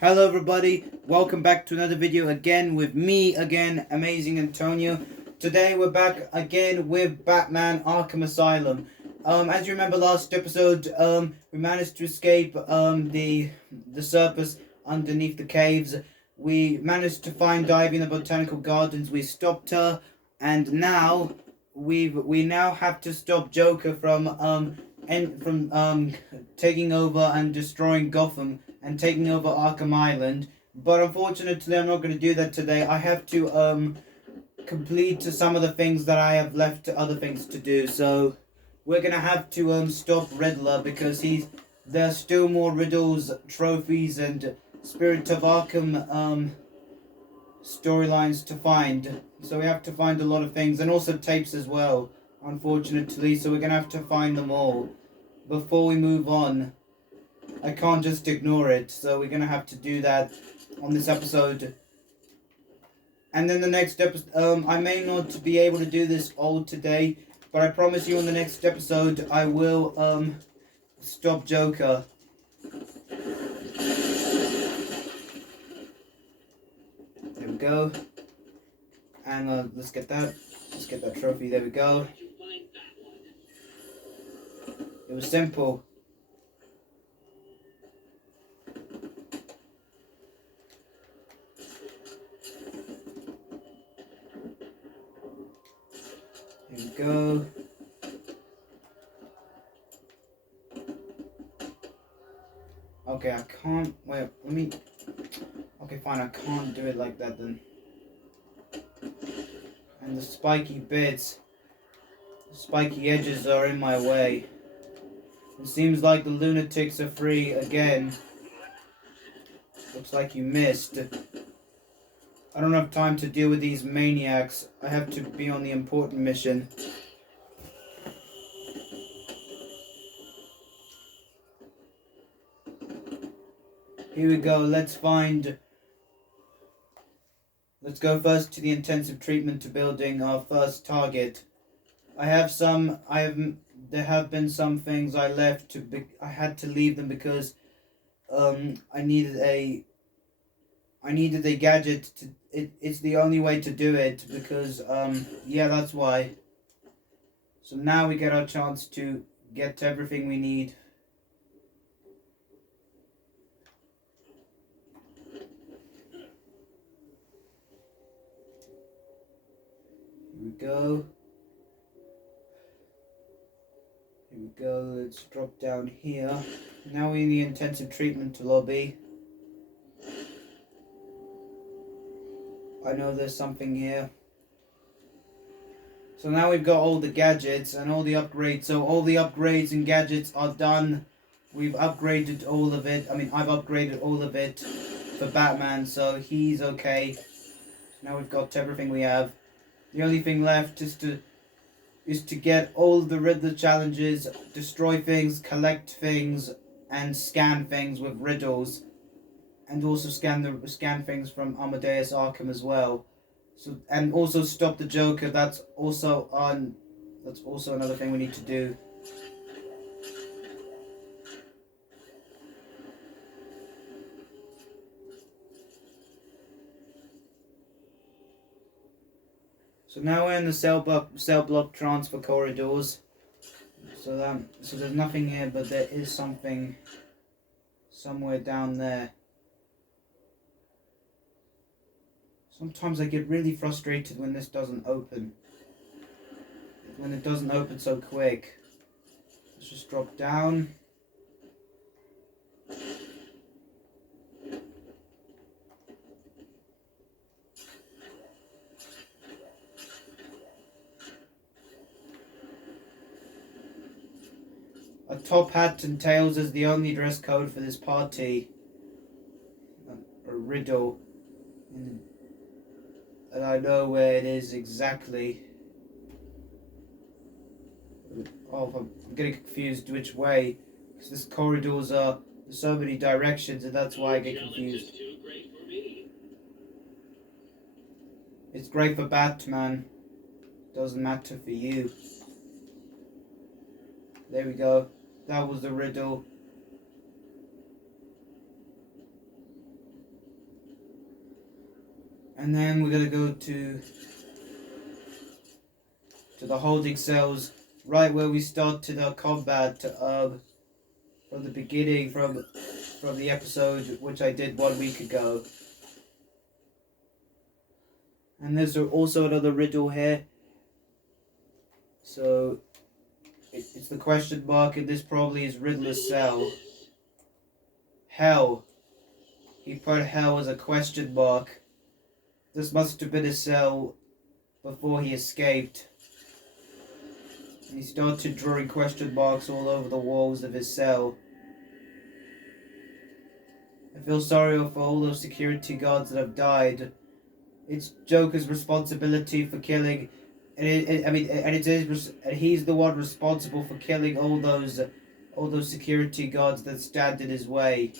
Hello everybody, welcome back to another video again with me again, Amazing Antonio. Today we're back again with Batman Arkham Asylum. As you remember last episode, we managed to escape the surface underneath the caves. We managed to find Ivy in the Botanical Gardens. We stopped her, and now we now have to stop Joker from taking over and destroying Gotham and taking over Arkham Island. But unfortunately, I'm not going to do that today. I have to complete some of the things that I have left to other things to do. So we're going to have to stop Riddler because there's still more riddles, trophies, and Spirit of Arkham storylines to find. So we have to find a lot of things, and also tapes as well, unfortunately. So we're going to have to find them all before we move on. I can't just ignore it, so we're going to have to do that on this episode. And then the next episode, I may not be able to do this all today, but I promise you on the next episode I will stop Joker. There we go. And let's get that trophy. There we go. It was simple. Here we go. Okay, I can't. Wait, let me. Okay, fine, I can't do it like that then. And the spiky bits, the spiky edges are in my way. It seems like the lunatics are free again. Looks like you missed. I don't have time to deal with these maniacs. I have to be on the important mission. Here we go. Let's go first to the intensive treatment building, our first target. There have been some things I left I had to leave them because I needed a gadget it's the only way to do it because yeah, that's why. So now we get our chance to get everything we need. Here we go. Here we go. Let's drop down here. Now we're in the intensive treatment lobby. I know there's something here. So now we've got all the gadgets and all the upgrades. So all the upgrades and gadgets are done. We've upgraded all of it. I mean, I've upgraded all of it for Batman, so he's okay. Now we've got everything we have. The only thing left is to get all the Riddler challenges, destroy things, collect things, and scan things with riddles. And also scan things from Amadeus Arkham as well. So, and also stop the Joker. That's also another thing we need to do. So now we're in the cell block transfer corridors. So there's nothing here, but there is something somewhere down there. Sometimes I get really frustrated when this doesn't open. When it doesn't open so quick. Let's just drop down. A top hat and tails is the only dress code for this party. A riddle. And I know where it is exactly. Oh, I'm getting confused which way. Because this corridors are so many directions, and that's why I get confused. It's great for Batman. Doesn't matter for you. There we go. That was the riddle. And then we're gonna go to the holding cells, right where we started our combat from the beginning, from the episode which I did 1 week ago. And there's also another riddle here. So it's the question mark, and this probably is Riddler's cell. Hell. He put hell as a question mark. This must have been a cell before he escaped. And he started drawing question marks all over the walls of his cell. I feel sorry for all those security guards that have died. It's Joker's responsibility for killing, and he's the one responsible for killing all those security guards that stand in his way.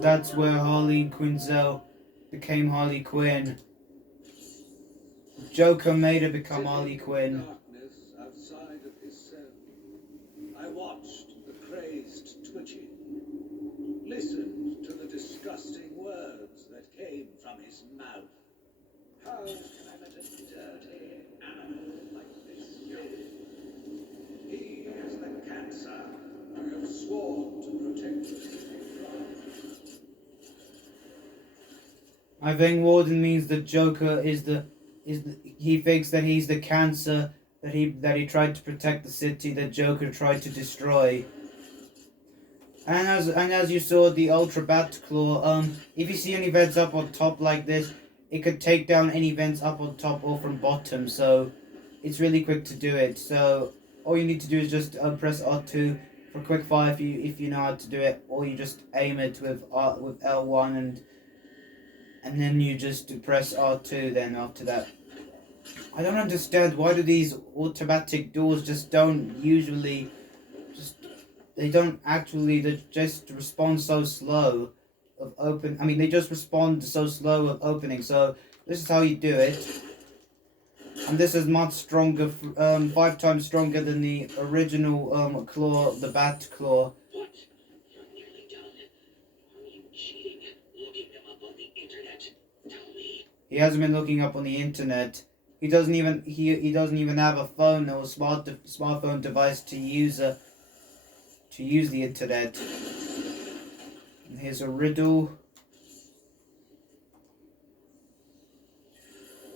That's where Harley Quinzel became Harley Quinn. Joker made her become Harley Quinn. Outside of his cell, I watched the crazed twitching, listened to the disgusting words that came from his mouth. How can I let a dirty animal like this live? He is the cancer I have sworn to protect the city from. I think Warden means that Joker he thinks that he's the cancer that he tried to protect the city that Joker tried to destroy. And as you saw the Ultra Bat Claw, if you see any vents up on top like this, it could take down any vents up on top or from bottom, so it's really quick to do it. So all you need to do is just press R2 for quick fire if you know how to do it, or you just aim it with L1 and then you just press R2 then after that. I don't understand, why do these automatic doors just don't usually, they just respond so slow of open, they just respond so slow of opening, so this is how you do it. And this is much stronger, 5 times stronger than the original claw, the bat claw. He hasn't been looking up on the internet. He doesn't even have a phone or a smartphone device to use the internet. And here's a riddle.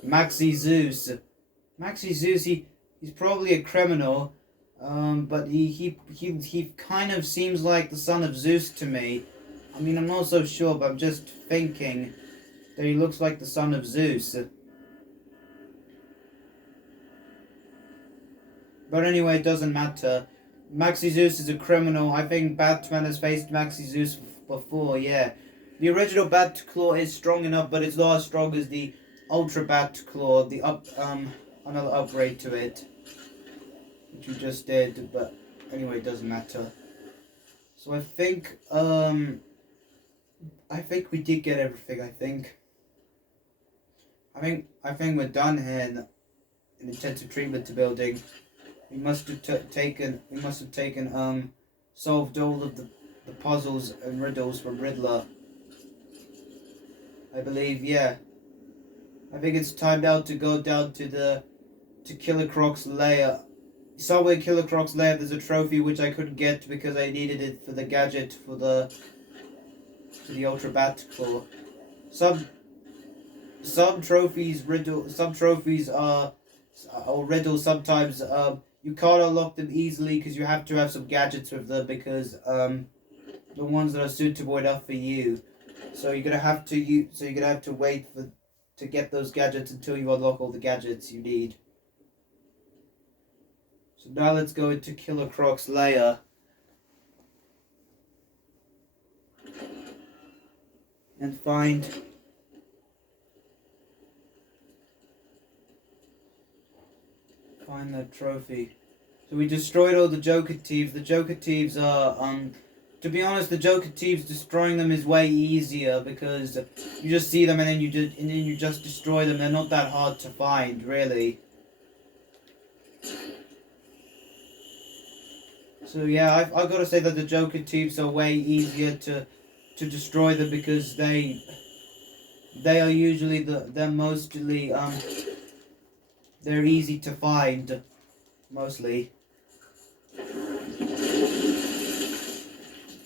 Maxi Zeus. Maxi Zeus, he's probably a criminal, but he kind of seems like the son of Zeus to me. I'm not so sure, but I'm just thinking that he looks like the son of Zeus. But anyway, it doesn't matter. Maxi Zeus is a criminal. I think Batman has faced Maxi Zeus before, yeah. The original Bat Claw is strong enough, but it's not as strong as the Ultra Bat Claw, another upgrade to it, which we just did, but anyway, it doesn't matter. So I think we did get everything, I think we're done here in intensive treatment building. We must have solved all of the puzzles and riddles from Riddler. I believe, yeah. I think it's time now to go down to to Killer Croc's lair. Somewhere in Killer Croc's lair there's a trophy which I couldn't get because I needed it for the gadget for the Ultra Bat Claw. Some trophies are or riddles sometimes you can't unlock them easily because you have to have some gadgets with them because the ones that are suitable enough for you. So you're gonna have to wait to get those gadgets until you unlock all the gadgets you need. So now let's go into Killer Croc's lair. And find that trophy. So we destroyed all the Joker Thieves. The Joker Thieves are to be honest, the Joker Thieves destroying them is way easier because you just see them and then you just destroy them. They're not that hard to find, really. So yeah, I've got to say that the Joker Thieves are way easier to destroy them because they are usually they're mostly they're easy to find mostly.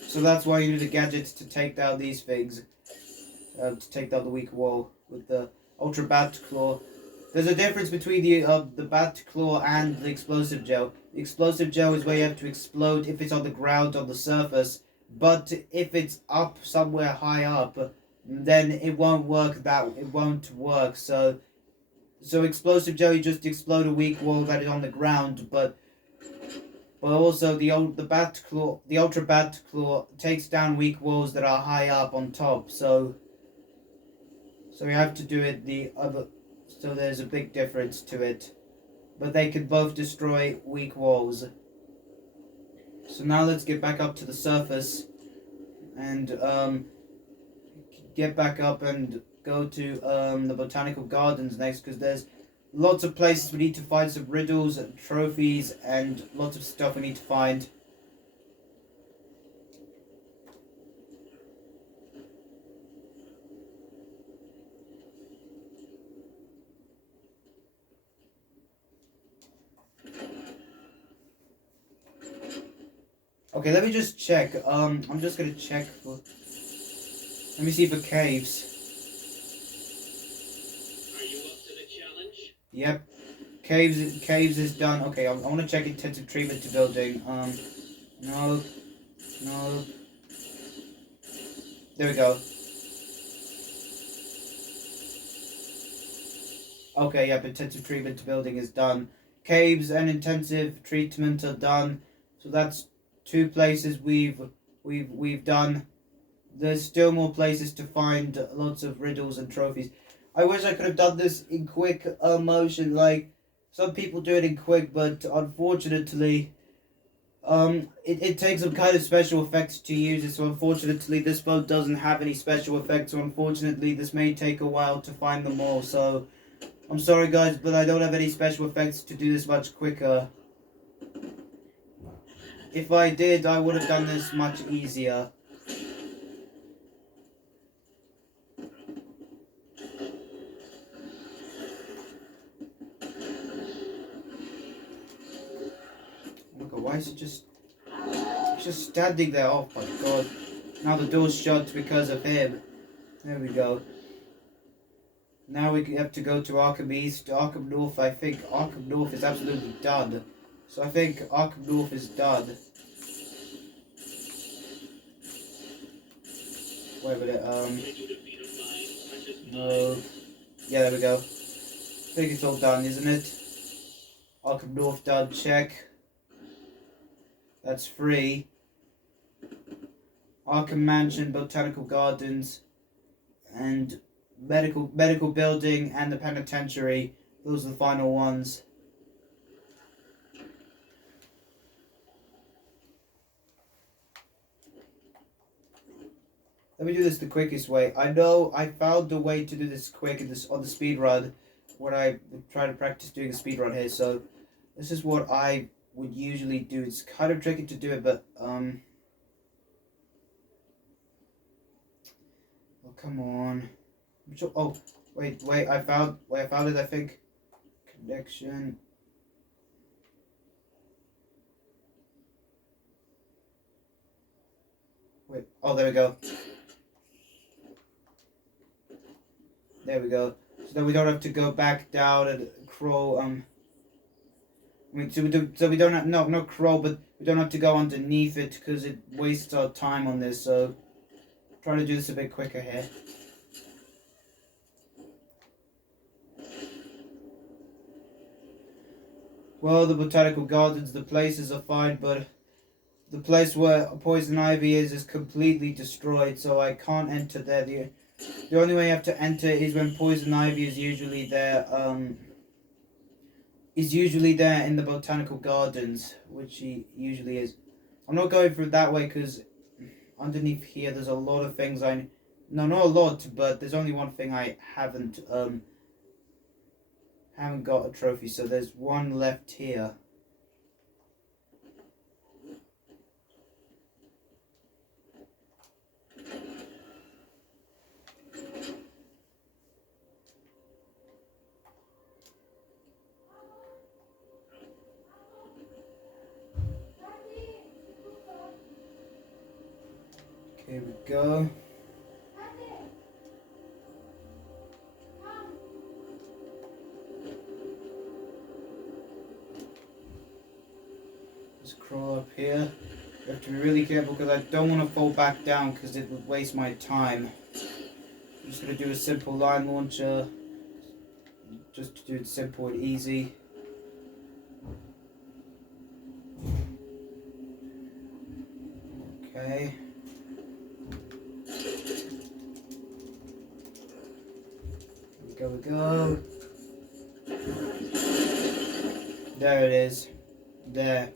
So that's why you need the gadgets to take down these things, to take down the weak wall with the Ultra Bat Claw. There's a difference between the Bat Claw and the Explosive Gel. The Explosive Gel is where you have to explode if it's on the ground, on the surface. But if it's up somewhere high up, then it won't work. So Explosive Gel, you just explode a weak wall that is on the ground. But also the Ultra Bat Claw takes down weak walls that are high up on top. So you have to do it the other. So there's a big difference to it. But they can both destroy weak walls. So now let's get back up to the surface and get back up and go to the Botanical Gardens next, because there's lots of places we need to find some riddles and trophies and lots of stuff we need to find. Okay, let me just check. I'm just gonna check for. Let me see for caves. Are you up to the challenge? Yep, caves is done. Okay, I want to check intensive treatment to building. No. There we go. Okay, yep, intensive treatment to building is done. Caves and intensive treatment are done. So that's 2 places we've done. There's still more places to find lots of riddles and trophies. I wish I could have done this in quick motion, like some people do it in quick, but unfortunately, it takes some kind of special effects to use it. So unfortunately, this mode doesn't have any special effects. So unfortunately, this may take a while to find them all. So I'm sorry, guys, but I don't have any special effects to do this much quicker. If I did, I would have done this much easier. Look, why is it just... He's just standing there. Oh my god. Now the door's shut because of him. There we go. Now we have to go to Arkham East. Arkham North, I think Arkham North is absolutely done. So I think Arkham North is done. Wait a minute, no. Yeah, there we go. I think it's all done, isn't it? Arkham North done, check. That's free. Arkham Mansion, Botanical Gardens, and medical building, and the Penitentiary. Those are the final ones. Let me do this the quickest way. I know I found a way to do this quick on the speed run when I try to practice doing a speed run here. So this is what I would usually do. It's kind of tricky to do it, but oh, come on. Oh, wait, I found it, I think. Connection. Wait. Oh, there we go. There we go. So that we don't have to go back down and crawl. I mean, so we don't have not crawl, but we don't have to go underneath it because it wastes our time on this. So try to do this a bit quicker here. Well, the Botanical Gardens, the places are fine, but the place where Poison Ivy is completely destroyed, so I can't enter there. The only way you have to enter is when Poison Ivy is usually there. Is usually there in the Botanical Gardens, which he usually is. I'm not going through that way because underneath here there's a lot of things no, not a lot, but there's only one thing I haven't got a trophy, so there's one left here. Here we go. Just crawl up here. You have to be really careful because I don't want to fall back down because it would waste my time. I'm just going to do a simple line launcher. Just to do it simple and easy. Okay. Here we go. There it is. There.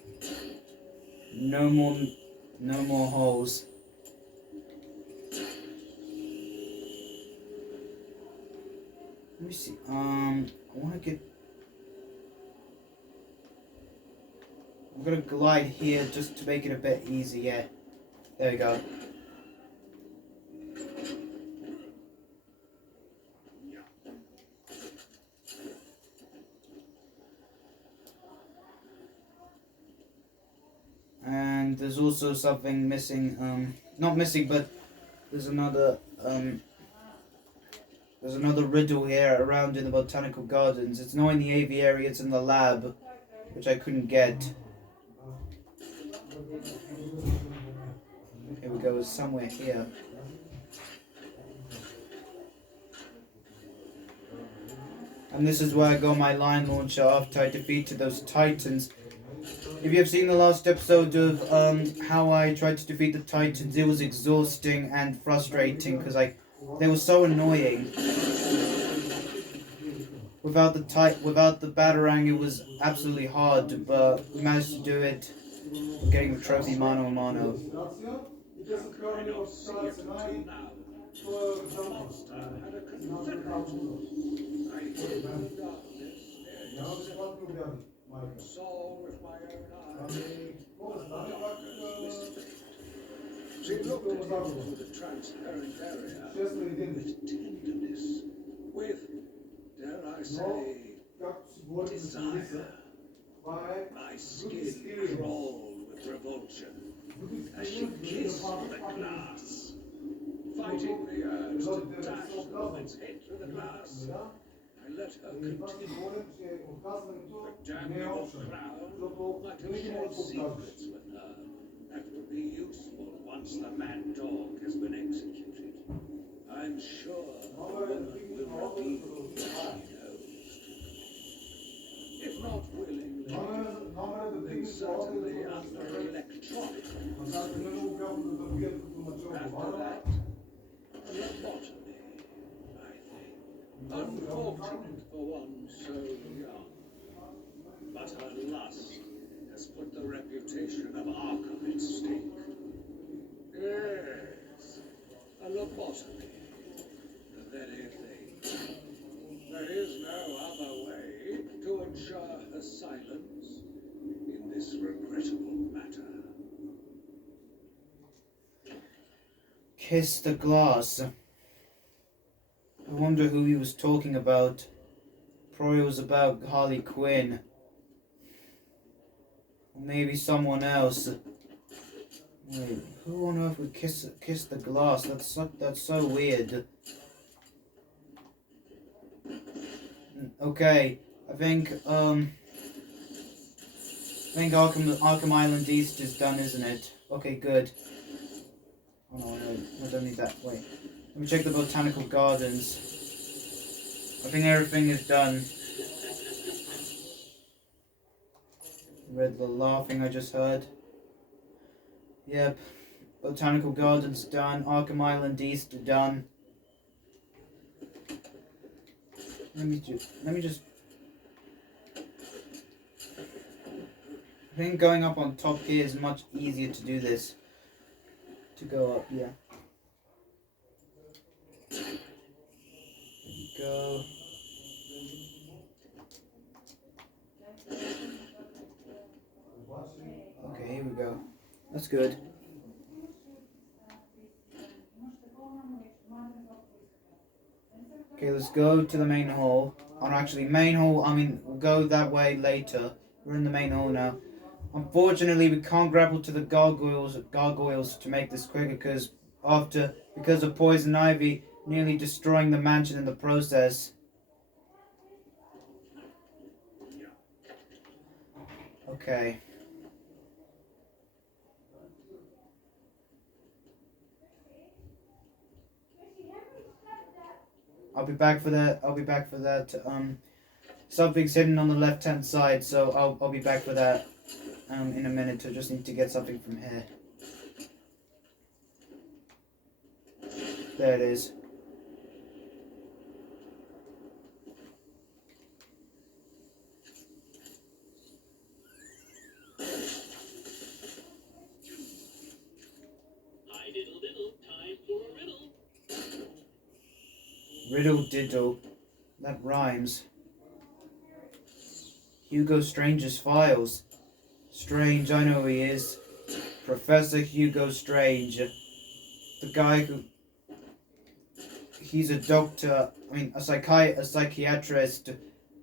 No more holes. Let me see. I want to get. I'm gonna glide here just to make it a bit easier. There we go. And there's also something missing. Not missing, but there's another riddle here around in the Botanical Gardens. It's not in the aviary, it's in the lab, which I couldn't get. Here we go, it's somewhere here. And this is where I got my line launcher after I defeated those titans. If you have seen the last episode of how I tried to defeat the titans, it was exhausting and frustrating because they were so annoying. Without the Batarang, it was absolutely hard, but we managed to do it. Getting the trophy mano a mano. Saw with my own eyes. She looked at him through the transparent area with tenderness, with, dare I say, desire. My skin crawled with revulsion as she kissed the glass, fighting the urge to dash the woman's head through the glass. I let her continue. The damnable crowd might have shared secrets with her that would be useful once the mad dog has been executed. I'm sure the woman will reveal what she knows to me. If not willingly, then certainly under electronic. After that, a lobotomy, I think. Unfortunate for one so young. But her lust has put the reputation of Arkham at stake. Yes, a lobotomy. The very thing. There is no other way to ensure her silence in this regrettable matter. Kiss the glass. I wonder who he was talking about. Probably was about Harley Quinn. Or maybe someone else. Wait, who on earth would kiss the glass? That's so weird. Okay, I think Arkham Island East is done, isn't it? Okay, good. Oh no, I don't need that. Wait, let me check the Botanical Gardens. I think everything is done. Read the laughing I just heard. Yep. Botanical Gardens done. Arkham Island East done. Let me just. I think going up on top here is much easier to do this. To go up, yeah. There we go. Okay, here we go. That's good. Okay, let's go to the main hall. Or actually, main hall, we'll go that way later. We're in the main hall now. Unfortunately, we can't grapple to the gargoyles to make this quicker because of poison ivy nearly destroying the mansion in the process. Okay. I'll be back for that. Something's hidden on the left-hand side, so I'll be back for that in a minute. I just need to get something from here. There it is. Hi, diddle diddle. Time for a riddle. Riddle diddle. That rhymes. Hugo Strange's files. Strange, I know who he is. Professor Hugo Strange. The guy who... He's a doctor, a psychiatrist.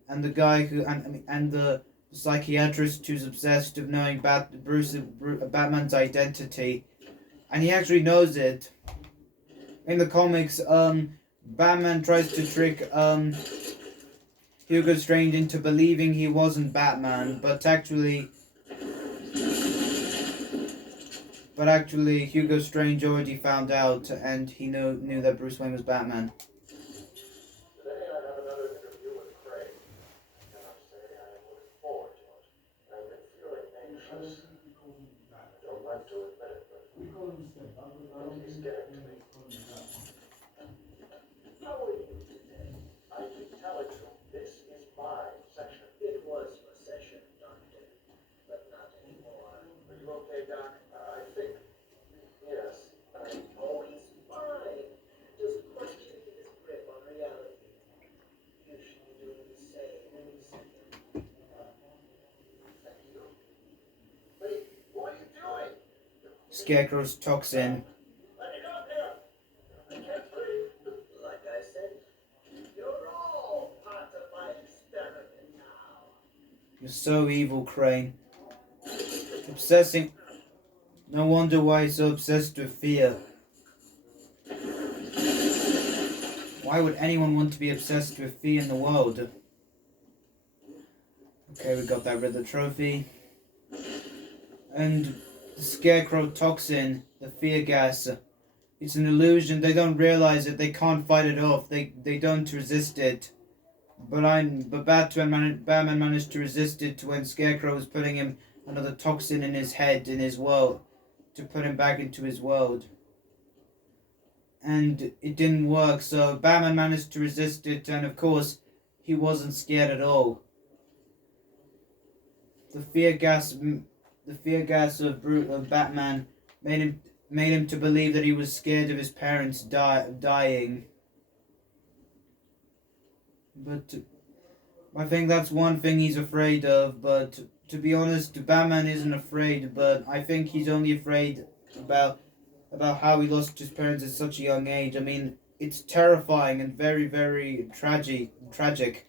And the guy who... And the psychiatrist who's obsessed with knowing Batman's identity. And he actually knows it. In the comics, Batman tries to trick, Hugo Strange into believing he wasn't Batman, but actually Hugo Strange already found out, and he knew that Bruce Wayne was Batman. Today I have another interview with Craig. I cannot say I am looking forward to it. I've been feeling anxious. I don't like to admit it, but he's getting to me. How are you today? I keep telling you, this is my session. It was your session, Doctor, but not anymore. Are you okay, Doc? I think. Yes. Oh, he's fine. Just questioning his grip on reality. You should be doing the same when you see him. Thank you. Wait, what are you doing? Scarecrow's toxin. Let me go here. I can't breathe. Like I said, you're all part of my experiment now. You're so evil, Crane. Obsessing... No wonder why he's so obsessed with fear. Why would anyone want to be obsessed with fear in the world? Okay, we got that Riddler trophy. And the Scarecrow toxin, the fear gas. It's an illusion. They don't realize it. They can't fight it off. They don't resist it. But Batman managed to resist it when Scarecrow was putting him another toxin in his head, in his world, to put him back into his world. And it didn't work, so Batman managed to resist it, and of course, he wasn't scared at all. The fear gas of Batman made him to believe that he was scared of his parents dying. But I think that's one thing he's afraid of, but to be honest, Batman isn't afraid, but I think he's only afraid about how he lost his parents at such a young age. I mean, it's terrifying and very, very tragic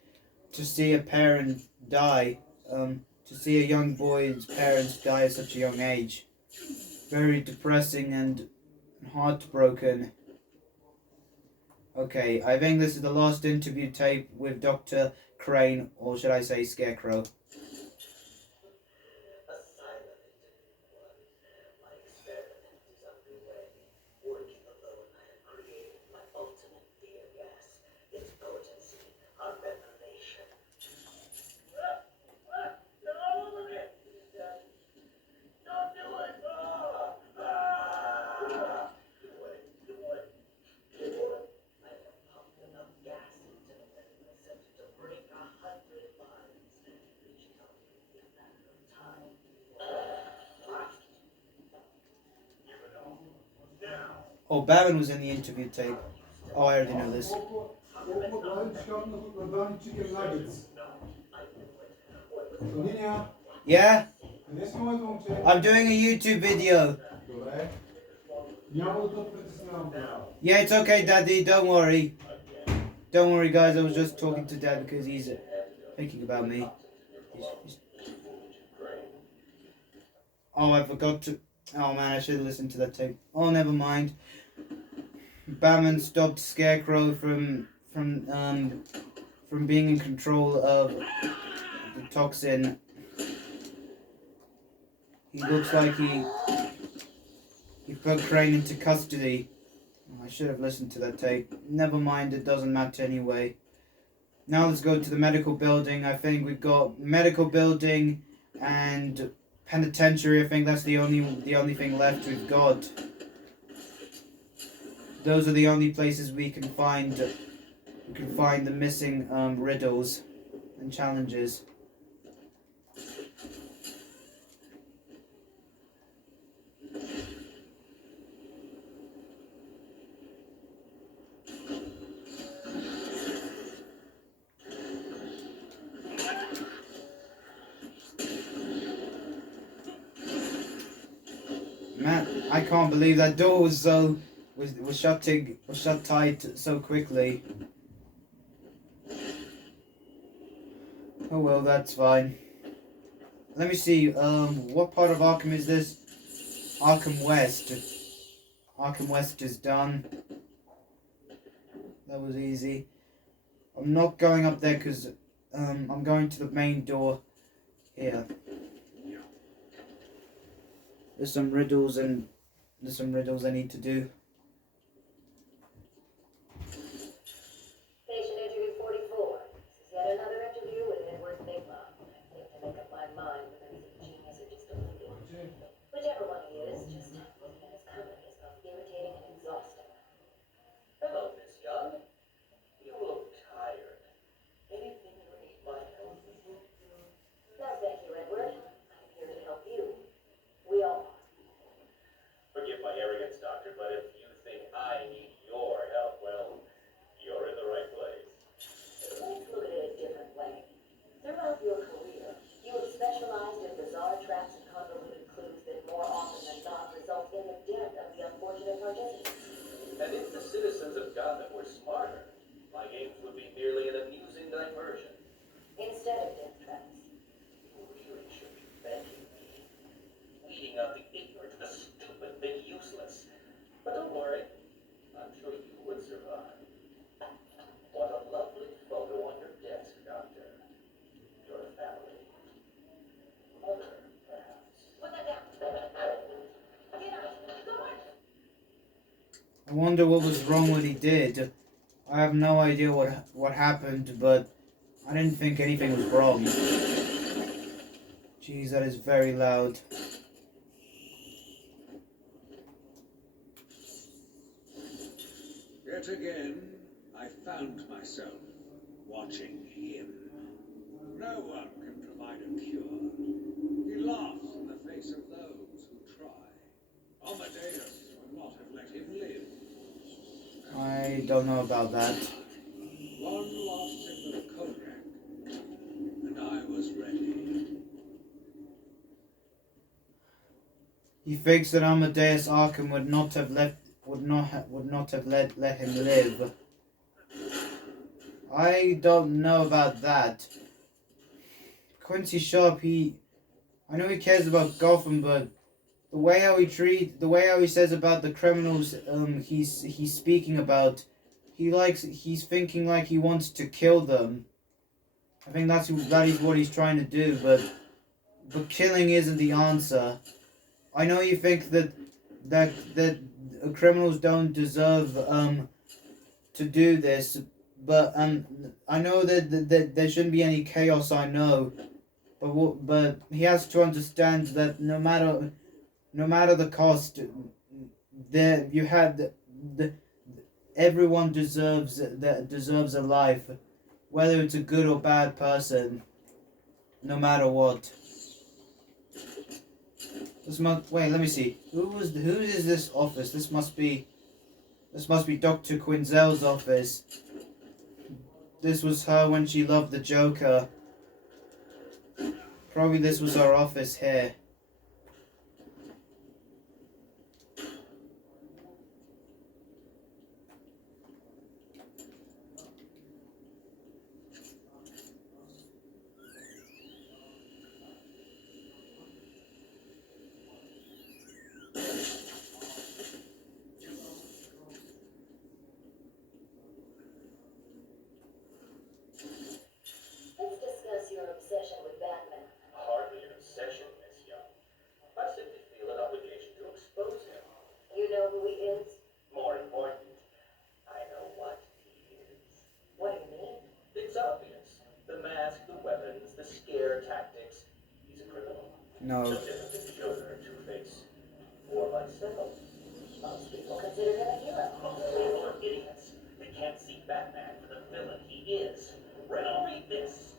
to see a parent die, to see a young boy's parents die at such a young age. very depressing and heartbroken. Okay, I think this is the last interview tape with Dr. Crane, or should I say Scarecrow. A silent one. My experiment is underway. Working alone, I have created my ultimate tear gas. Its potency, a revelation. They're all over me! Don't do it! Get away. I have pumped enough gas into the magnificent to break 100 minds. Reaching out in a matter of time. Oh, Baron was in the interview tape. Oh, I already know this. Yeah? I'm doing a YouTube video. Yeah, it's okay, Daddy. Don't worry. Don't worry, guys. I was just talking to Dad because he's thinking about me. Oh, I forgot to... Oh, man, I should have listened to that tape. Oh, never mind. Batman stopped Scarecrow from being in control of the toxin. He looks like he put Crane into custody. I should have listened to that tape. Never mind, it doesn't matter anyway. Now let's go to the medical building. I think we've got medical building and penitentiary. I think that's the only thing left we've got. Those are the only places we can find the missing riddles and challenges. Man, I can't believe that door was shut tight so quickly. Oh well, that's fine. Let me see, what part of Arkham is this? Arkham West. Arkham West is done. That was easy. I'm not going up there because I'm going to the main door here. There's some riddles I need to do. Patient interview 44. This is yet another interview with Edward Nigma. I need to make up my mind whether he's a genius or just a fool. Whichever one he is, just looking at his company is both irritating and exhausting. Hello, Miss Young. You look tired. Anything you need my help with? No, thank you, Edward. I'm here to help you. We all are. Forgive my arrogance, Doctor, but if you think I need your help, well, you're in the right place. Let's look at it a different way. Throughout your career, you have specialized in bizarre traps and convoluted clues that more often than not result in the death of the unfortunate participants. And if the citizens of Gotham were smarter, my games would be merely an amusing diversion. Instead of death traps. You really should be thanking me. Weeding out the ignorant, the stupid, the useless. But don't worry, I'm sure you would survive. What a lovely photo on your desk, Doctor. Your family. Mother, perhaps. Put that down. Get out. Go on. I wonder what was wrong what he did. I have no idea what happened, but I didn't think anything was wrong. Jeez, that is very loud. Yet again, I found myself watching him. No one can provide a cure. He laughs in the face of those who try. Amadeus would not have let him live. I don't know about that. One lost him with a cognac, and I was ready. He thinks that Amadeus Arkham would not have let him live. I don't know about that. Quincy Sharp, I know he cares about Gotham, but the way how he says about the criminals he's speaking about, he's thinking like he wants to kill them. I think that is what he's trying to do, but killing isn't the answer. I know you think that criminals don't deserve to do this, but I know that there shouldn't be any chaos. I know, but he has to understand that no matter the cost, there you have everyone deserves a life, whether it's a good or bad person, no matter what. Wait, let me see. Who is this office? This must be Dr. Quinzel's office. This was her when she loved the Joker. Probably this was her office here. Let's discuss your obsession with Batman. Hardly an obsession, Miss Young. I simply feel an obligation to expose him. You know who he is? More important, I know what he is. What do you mean? It's obvious. The mask, the weapons, the scare tactics. He's a criminal. No. No different than Joker, Two-Face, or myself. Most people consider him a hero. People are idiots. They can't see Batman for the villain he is. Riddle, read this.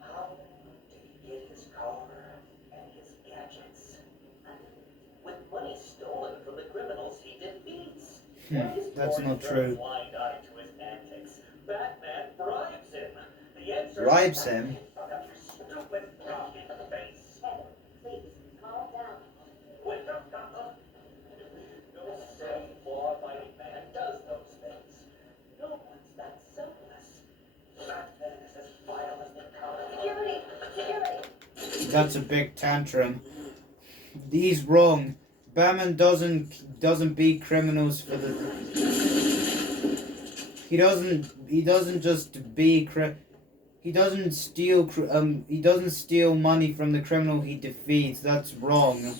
How did he get his car and his gadgets? With money stolen from the criminals he defeats. That's not true. Blind eye to his antics. Batman bribes him. The answer Bribes him? Fuck up your stupid fucking face. Hey, please, calm down. Wake up, Gotham. No sane, law-abiding man does those things. No one's that selfless. Batman is as vile as the Security! Security! That's a big tantrum. He's wrong. Batman doesn't beat criminals for the. He doesn't just beat He doesn't steal money from the criminal he defeats. That's wrong.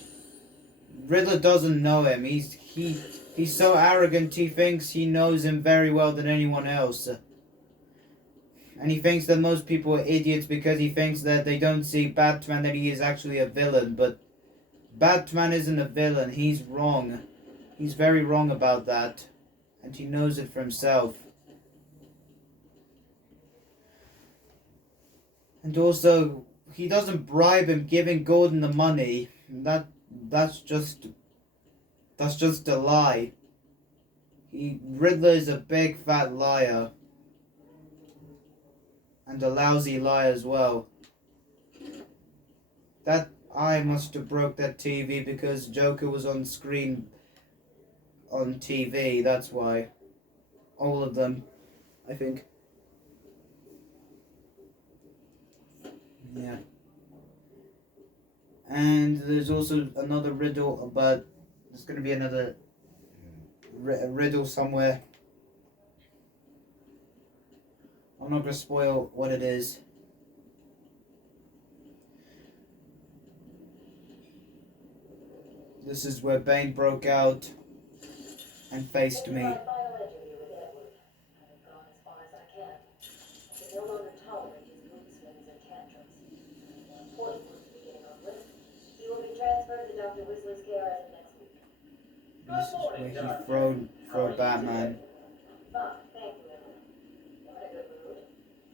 Riddler doesn't know him. He's so arrogant. He thinks he knows him very well than anyone else. And he thinks that most people are idiots because he thinks that they don't see Batman, that he is actually a villain. But Batman isn't a villain. He's wrong. He's very wrong about that. And he knows it for himself. And also, he doesn't bribe him giving Gordon the money. That's just a lie. Riddler is a big fat liar. And a lousy liar as well. That I must have broke that TV because Joker was on screen on TV, that's why. All of them, I think. Yeah. And there's also another riddle, but there's going to be another riddle somewhere. I'm not going to spoil what it is. This is where Bane broke out and faced me. Final interview with Edward. I've gone as far as I can. I can no longer tolerate his mood swings and tantrums. Point was beginning on with. He will be transferred to Dr. Whistler's care as of next week. This is where he throw Batman. Fine, thank you, Edward. You're in a good mood.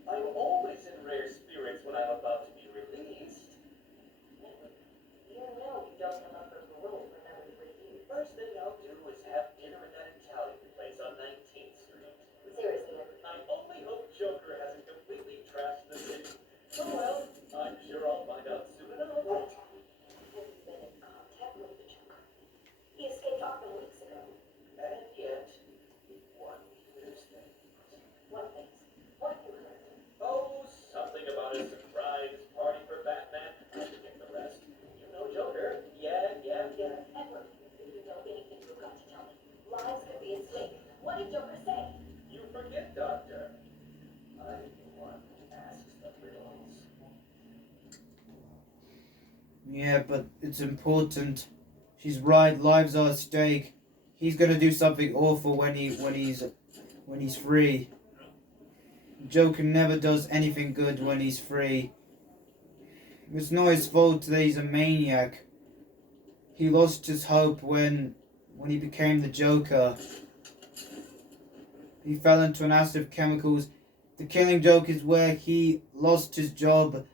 I'm always in rare spirits when I'm about to be released. Edward, you know you don't come up for parole for another 3 years. First thing I'll do is have dinner at that Italian place on 19th Street. Seriously, Edward. I only hope Joker hasn't completely trashed the city. Oh well, I'm sure I'll find out soon enough. Wait. Have you been in contact with the Joker? He escaped Arkham weeks ago. And yet, Yeah, but it's important. She's right. Lives are at stake. He's gonna do something awful when he's free. Joker never does anything good when he's free. It's not his fault that he's a maniac. He lost his hope when he became the Joker. He fell into an acid of chemicals. The Killing Joke is where he lost his job.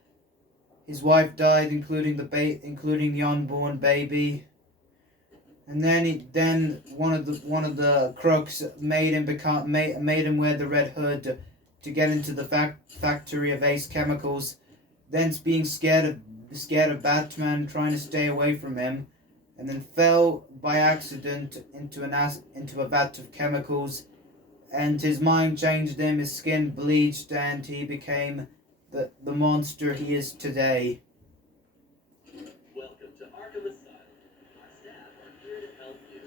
His wife died, including the unborn baby. And then one of the crooks made him wear the red hood to get into the factory of Ace Chemicals. Then being scared of Batman, trying to stay away from him, and then fell by accident into a vat of chemicals, and his mind changed him, his skin bleached, and he became the monster he is today. Welcome to Arkham Asylum. Our staff are here to help you.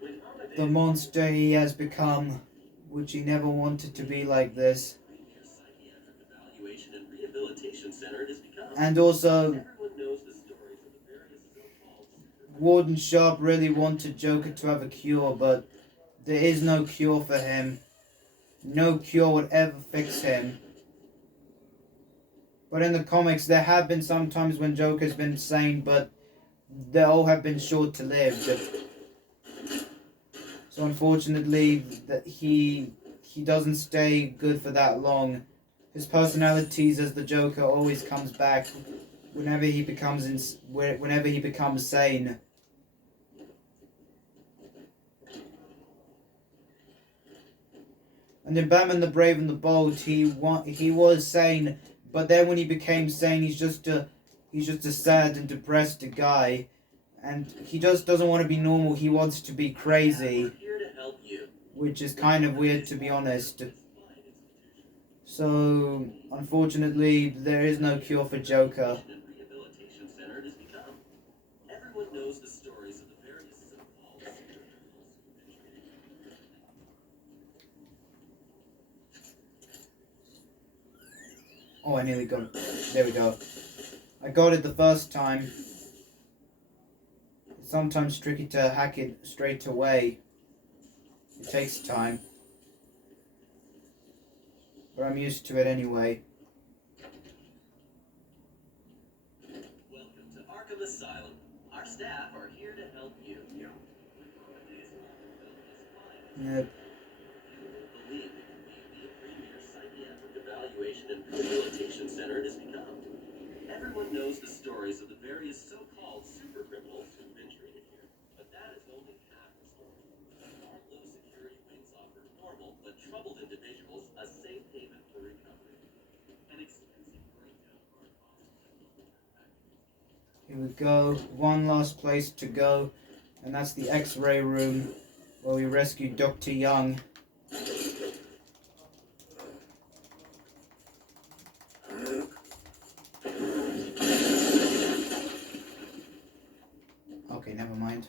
When Amadeus The monster he has become, which he never wanted to be like this. Premier Psychiatric Evaluation and Rehabilitation Center it has become. And also, Everyone knows the stories of the various so-called Warden Sharp really wanted Joker to have a cure, but there is no cure for him. No cure would ever fix him. But in the comics, there have been some times when Joker's been sane, but they all have been short-lived. So unfortunately, that he doesn't stay good for that long. His personalities as the Joker always comes back whenever he becomes sane. And in Batman the Brave and the Bold, he was sane, but then when he became sane, he's just a sad and depressed guy, and he just doesn't want to be normal. He wants to be crazy, We're here to help you. which is kind of weird, to be honest. So unfortunately, there is no cure for Joker. And Rehabilitation Center it has become. Everyone knows the stories of the various so-called supercriminals who've been treated. Oh, I nearly got it. There we go. I got it the first time. It's sometimes tricky to hack it straight away. It takes time. But I'm used to it anyway. Welcome to Arkham Asylum. Our staff are here to help you. Yep. Believe it can be the premier psychiatric evaluation and rehabilitation center it has become. Everyone knows the stories of the various so-called supercriminals who've been treated here, but that is only half the story. Our low security wings offer normal but troubled individuals a safe haven for recovery. An extensive breakdown of our costs. Here we go. One last place to go. And that's the X-ray room where we rescued Dr. Young. Okay, never mind.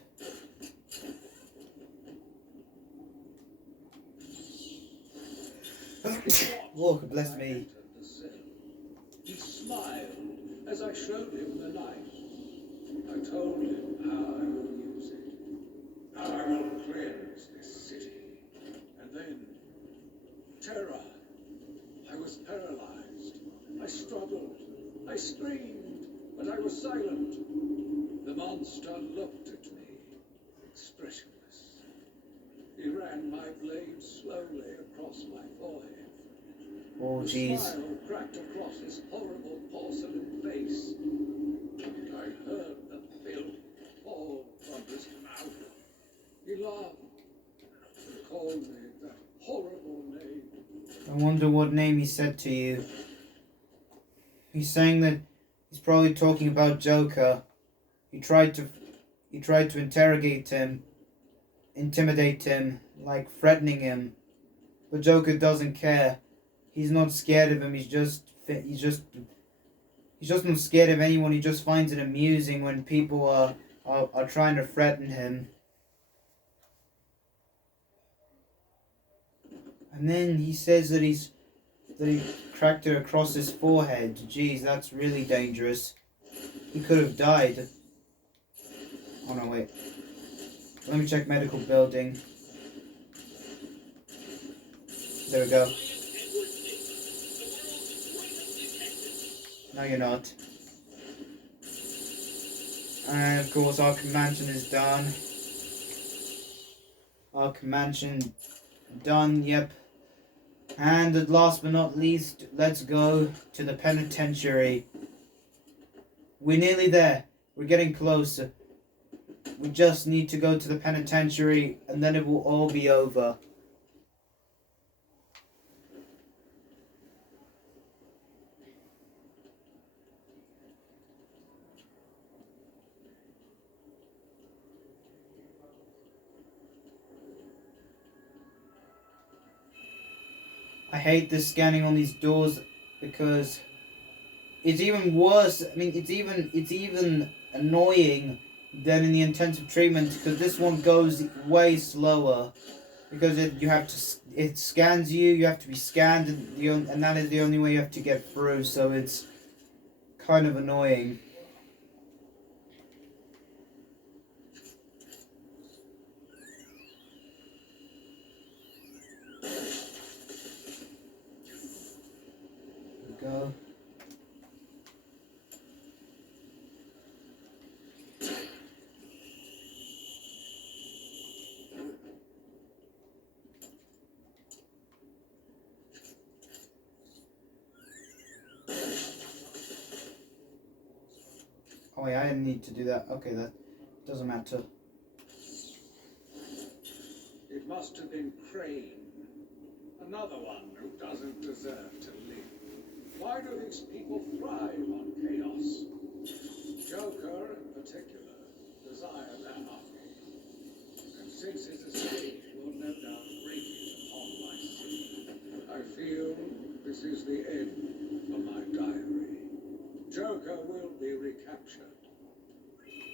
Lord bless me. Entered the cell. He smiled as I showed him the knife. I told him how I will use it, how I will cleanse this city. And then, terror. I was paralyzed. I struggled. I screamed, but I was silent. The monster looked at me, expressionless. He ran my blade slowly across my forehead. Oh, The jeez. smile cracked across his horrible porcelain face. I heard the filth fall from his mouth. He laughed and called me that horrible name. I wonder what name he said to you. He's saying that he's probably talking about Joker. He tried to interrogate him, intimidate him, like threatening him. But Joker doesn't care. He's not scared of him. He's just not scared of anyone. He just finds it amusing when people are trying to threaten him. And then he says that he cracked it across his forehead. Jeez, that's really dangerous. He could have died. Oh no, wait. Let me check medical building. There we go. No, you're not. And of course, Arkham Mansion is done. Arkham Mansion done, yep. And last but not least, let's go to the Penitentiary. We're nearly there. We're getting closer. We just need to go to the Penitentiary and then it will all be over. I hate this scanning on these doors because it's even worse. I mean, it's even annoying than in the intensive treatment because this one goes way slower because it scans you. You have to be scanned, and that is the only way you have to get through. So it's kind of annoying. Go. Oh wait, I didn't need to do that. Okay, that doesn't matter. It must have been Crane. Another one who doesn't deserve to live. Why do these people thrive on chaos? Joker, in particular, desired anarchy. And since his escape will no doubt break it upon my city, I feel this is the end for my diary. Joker will be recaptured.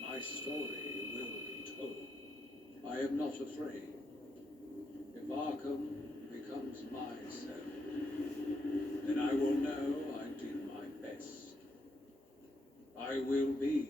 My story will be told. I am not afraid. If Arkham becomes my cell, then I will know I did my best. I will be